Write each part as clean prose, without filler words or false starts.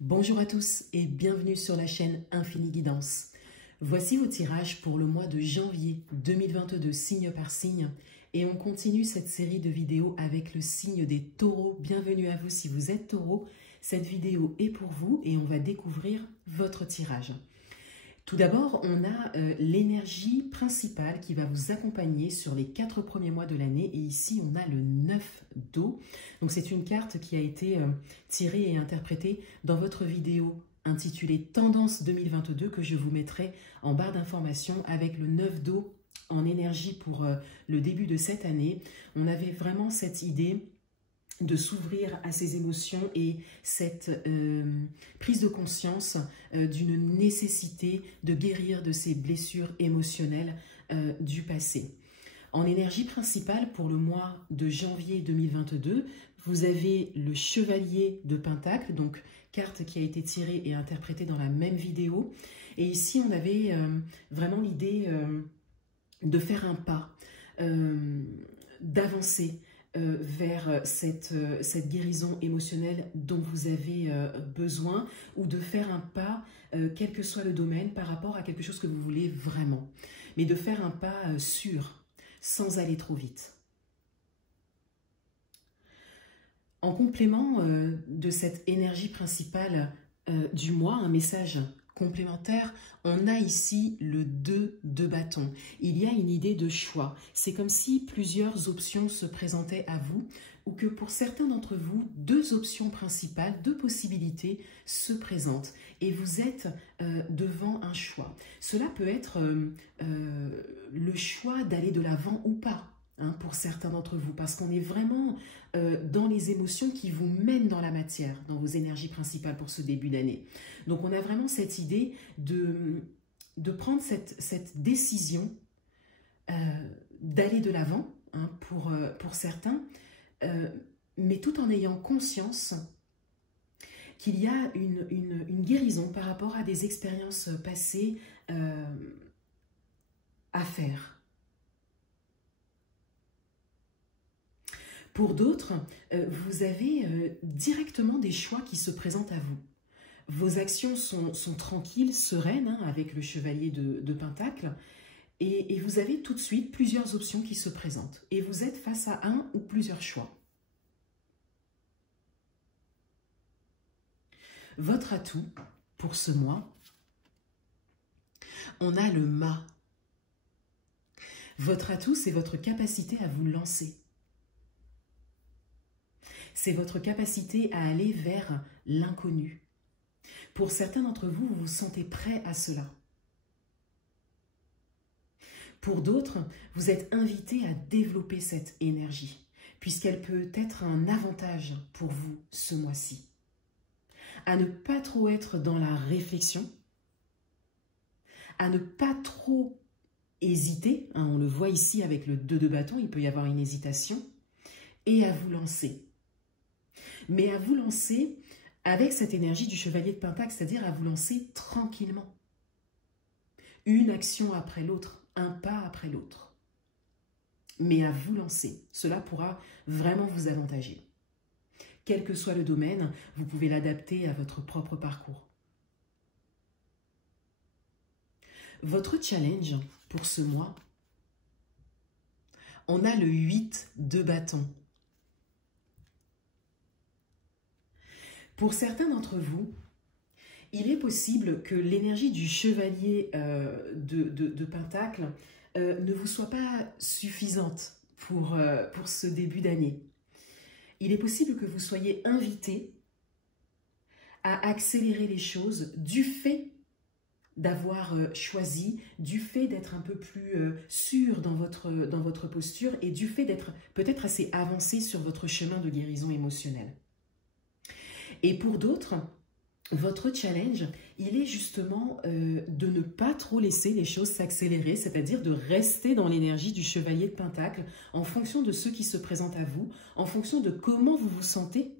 Bonjour à tous et bienvenue sur la chaîne Infini Guidance. Voici vos tirages pour le mois de janvier 2022 signe par signe et on continue cette série de vidéos avec le signe des taureaux. Bienvenue à vous si vous êtes taureau. Cette vidéo est pour vous et on va découvrir votre tirage. Tout d'abord, on a l'énergie principale qui va vous accompagner sur les 4 premiers mois de l'année. Et ici, on a le 9 d'eau. Donc, c'est une carte qui a été tirée et interprétée dans votre vidéo intitulée Tendance 2022 que je vous mettrai en barre d'informations avec le 9 d'eau en énergie pour le début de cette année. On avait vraiment cette idée de s'ouvrir à ses émotions et cette prise de conscience d'une nécessité de guérir de ses blessures émotionnelles du passé. En énergie principale pour le mois de janvier 2022, vous avez le chevalier de Pentacle, donc carte qui a été tirée et interprétée dans la même vidéo. Et ici, on avait vraiment l'idée de faire un pas, d'avancer, vers cette guérison émotionnelle dont vous avez besoin ou de faire un pas, quel que soit le domaine, par rapport à quelque chose que vous voulez vraiment. Mais de faire un pas sûr, sans aller trop vite. En complément de cette énergie principale du mois, un message complémentaire, on a ici le 2 de bâton. Il y a une idée de choix. C'est comme si plusieurs options se présentaient à vous ou que pour certains d'entre vous, 2 options principales, 2 possibilités se présentent et vous êtes devant un choix. Cela peut être le choix d'aller de l'avant ou pas. Pour certains d'entre vous, parce qu'on est vraiment dans les émotions qui vous mènent dans la matière, dans vos énergies principales pour ce début d'année. Donc on a vraiment cette idée de prendre cette décision d'aller de l'avant pour certains, mais tout en ayant conscience qu'il y a une guérison par rapport à des expériences passées à faire. Pour d'autres, vous avez directement des choix qui se présentent à vous. Vos actions sont tranquilles, sereines, avec le chevalier de Pentacle, et vous avez tout de suite plusieurs options qui se présentent. Et vous êtes face à un ou plusieurs choix. Votre atout pour ce mois, on a le mât. Votre atout, c'est votre capacité à vous lancer. C'est votre capacité à aller vers l'inconnu. Pour certains d'entre vous, vous vous sentez prêt à cela. Pour d'autres, vous êtes invité à développer cette énergie, puisqu'elle peut être un avantage pour vous ce mois-ci. À ne pas trop être dans la réflexion, à ne pas trop hésiter, on le voit ici avec le 2 de bâton, il peut y avoir une hésitation, et à vous lancer. Mais à vous lancer avec cette énergie du chevalier de Pentacle, c'est-à-dire à vous lancer tranquillement. Une action après l'autre, un pas après l'autre. Mais à vous lancer, cela pourra vraiment vous avantager. Quel que soit le domaine, vous pouvez l'adapter à votre propre parcours. Votre challenge pour ce mois, on a le 8 de bâton. Pour certains d'entre vous, il est possible que l'énergie du chevalier de Pentacle ne vous soit pas suffisante pour ce début d'année. Il est possible que vous soyez invité à accélérer les choses du fait d'avoir choisi, du fait d'être un peu plus sûr dans votre posture et du fait d'être peut-être assez avancé sur votre chemin de guérison émotionnelle. Et pour d'autres, votre challenge, il est justement de ne pas trop laisser les choses s'accélérer, c'est-à-dire de rester dans l'énergie du chevalier de Pentacle en fonction de ce qui se présente à vous, en fonction de comment vous vous sentez,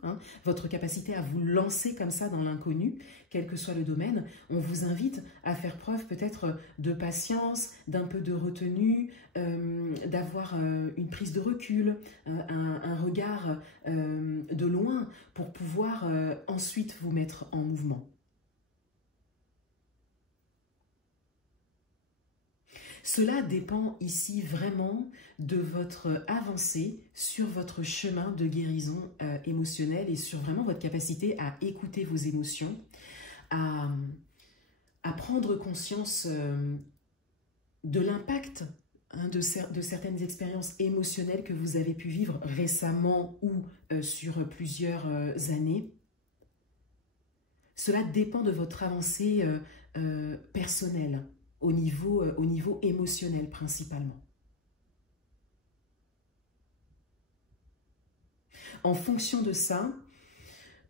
votre capacité à vous lancer comme ça dans l'inconnu, quel que soit le domaine. On vous invite à faire preuve peut-être de patience, d'un peu de retenue, d'avoir une prise de recul, un regard de loin pour pouvoir ensuite vous mettre en mouvement. mouvement. Cela dépend ici vraiment de votre avancée sur votre chemin de guérison émotionnelle et sur vraiment votre capacité à écouter vos émotions, à prendre conscience de l'impact de certaines expériences émotionnelles que vous avez pu vivre récemment ou sur plusieurs années. Cela dépend de votre avancée personnelle, au niveau émotionnel principalement. En fonction de ça,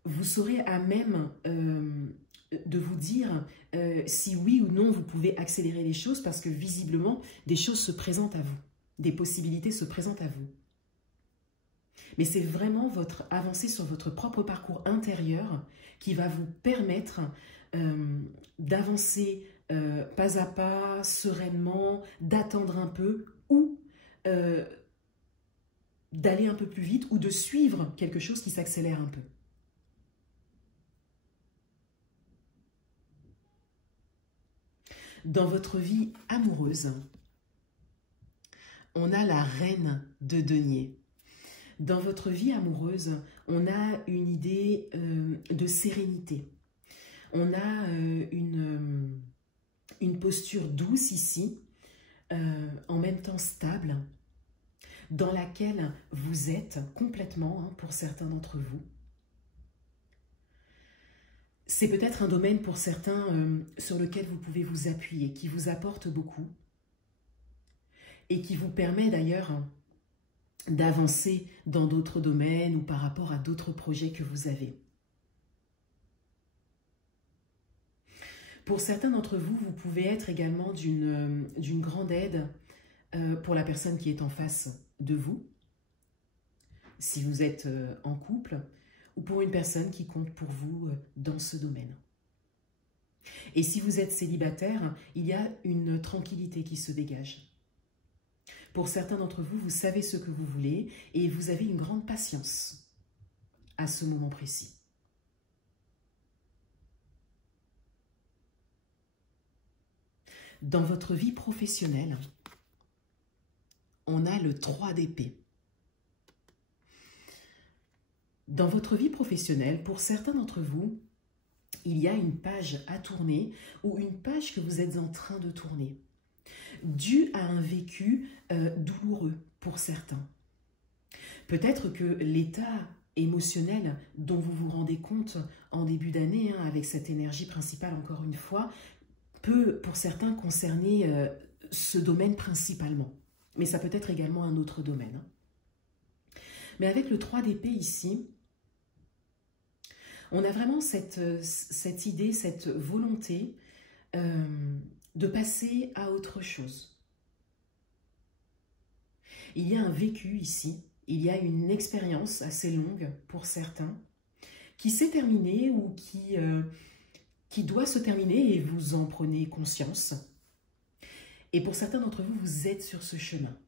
vous serez à même de vous dire si oui ou non vous pouvez accélérer les choses, parce que visiblement des choses se présentent à vous, des possibilités se présentent à vous. Mais c'est vraiment votre avancée sur votre propre parcours intérieur qui va vous permettre d'avancer pas à pas, sereinement, d'attendre un peu ou d'aller un peu plus vite ou de suivre quelque chose qui s'accélère un peu. Dans votre vie amoureuse, on a la reine de denier. Dans votre vie amoureuse, on a une idée de sérénité. On a une posture douce ici, en même temps stable, dans laquelle vous êtes complètement, hein, pour certains d'entre vous. C'est peut-être un domaine pour certains sur lequel vous pouvez vous appuyer, qui vous apporte beaucoup et qui vous permet d'ailleurs d'avancer dans d'autres domaines ou par rapport à d'autres projets que vous avez. Pour certains d'entre vous, vous pouvez être également d'une grande aide pour la personne qui est en face de vous, si vous êtes en couple, ou pour une personne qui compte pour vous dans ce domaine. Et si vous êtes célibataire, il y a une tranquillité qui se dégage. Pour certains d'entre vous, vous savez ce que vous voulez et vous avez une grande patience à ce moment précis. Dans votre vie professionnelle, on a le 3 d'épée. Dans votre vie professionnelle, pour certains d'entre vous, il y a une page à tourner ou une page que vous êtes en train de tourner, due à un vécu douloureux pour certains. Peut-être que l'état émotionnel dont vous vous rendez compte en début d'année, hein, avec cette énergie principale encore une fois, peut pour certains concerner ce domaine principalement. Mais ça peut être également un autre domaine. Mais avec le 3 d'épée ici, on a vraiment cette idée, cette volonté de passer à autre chose. Il y a un vécu ici, il y a une expérience assez longue pour certains, qui s'est terminée ou qui doit se terminer et vous en prenez conscience. Et pour certains d'entre vous, vous êtes sur ce chemin.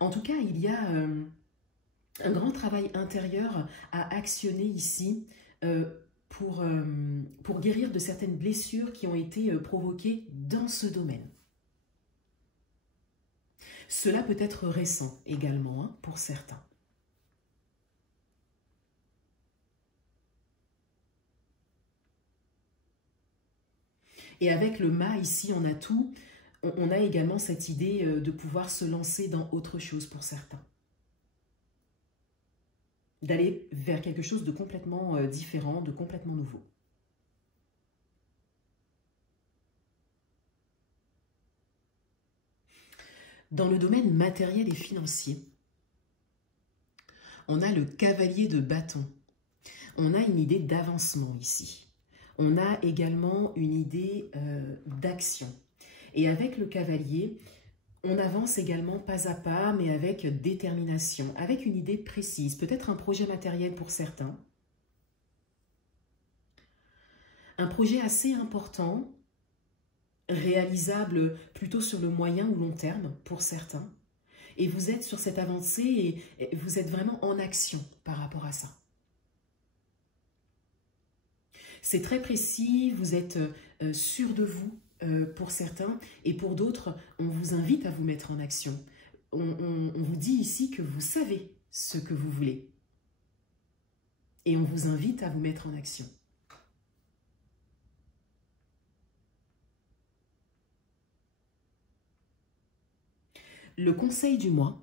En tout cas, il y a un grand travail intérieur à actionner ici pour guérir de certaines blessures qui ont été provoquées dans ce domaine. Cela peut être récent également, hein, pour certains. Et avec le mât ici, on a tout. On a également cette idée de pouvoir se lancer dans autre chose pour certains. D'aller vers quelque chose de complètement différent, de complètement nouveau. Dans le domaine matériel et financier, on a le cavalier de bâton. On a une idée d'avancement ici. On a également une idée d'action. Et avec le cavalier, on avance également pas à pas, mais avec détermination, avec une idée précise, peut-être un projet matériel pour certains. Un projet assez important, réalisable plutôt sur le moyen ou long terme pour certains. Et vous êtes sur cette avancée et vous êtes vraiment en action par rapport à ça. C'est très précis, vous êtes sûr de vous pour certains, et pour d'autres, on vous invite à vous mettre en action. On vous dit ici que vous savez ce que vous voulez. Et on vous invite à vous mettre en action. Le conseil du mois,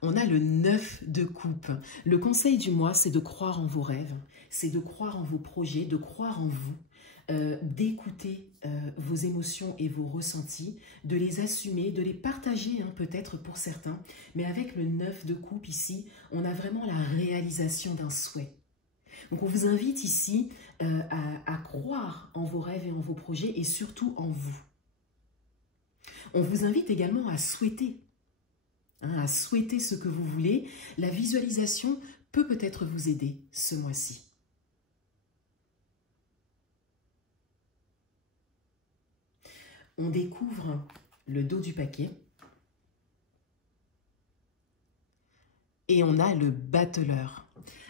on a le 9 de coupe. Le conseil du mois, c'est de croire en vos rêves, c'est de croire en vos projets, de croire en vous, d'écouter vos émotions et vos ressentis, de les assumer, de les partager peut-être pour certains. Mais avec le 9 de coupe ici, on a vraiment la réalisation d'un souhait. Donc on vous invite ici à croire en vos rêves et en vos projets et surtout en vous. On vous invite également à souhaiter ce que vous voulez. La visualisation peut peut-être vous aider ce mois-ci. On découvre le dos du paquet et on a le battleur.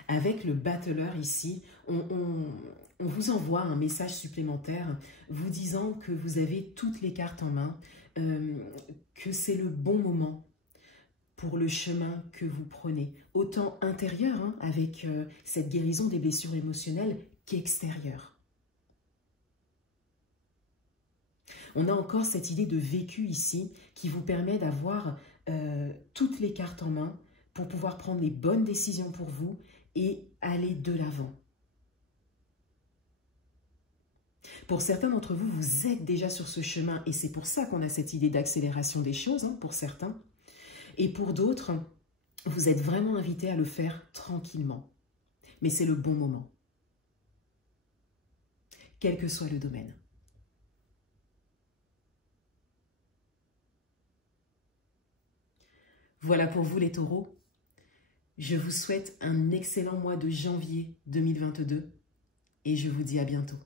Avec le battleur ici, on vous envoie un message supplémentaire vous disant que vous avez toutes les cartes en main, que c'est le bon moment pour le chemin que vous prenez, autant intérieur avec cette guérison des blessures émotionnelles qu'extérieur. On a encore cette idée de vécu ici qui vous permet d'avoir toutes les cartes en main pour pouvoir prendre les bonnes décisions pour vous et aller de l'avant. Pour certains d'entre vous, vous êtes déjà sur ce chemin et c'est pour ça qu'on a cette idée d'accélération des choses, pour certains. Et pour d'autres, vous êtes vraiment invités à le faire tranquillement. Mais c'est le bon moment, quel que soit le domaine. Voilà pour vous les taureaux. Je vous souhaite un excellent mois de janvier 2022 et je vous dis à bientôt.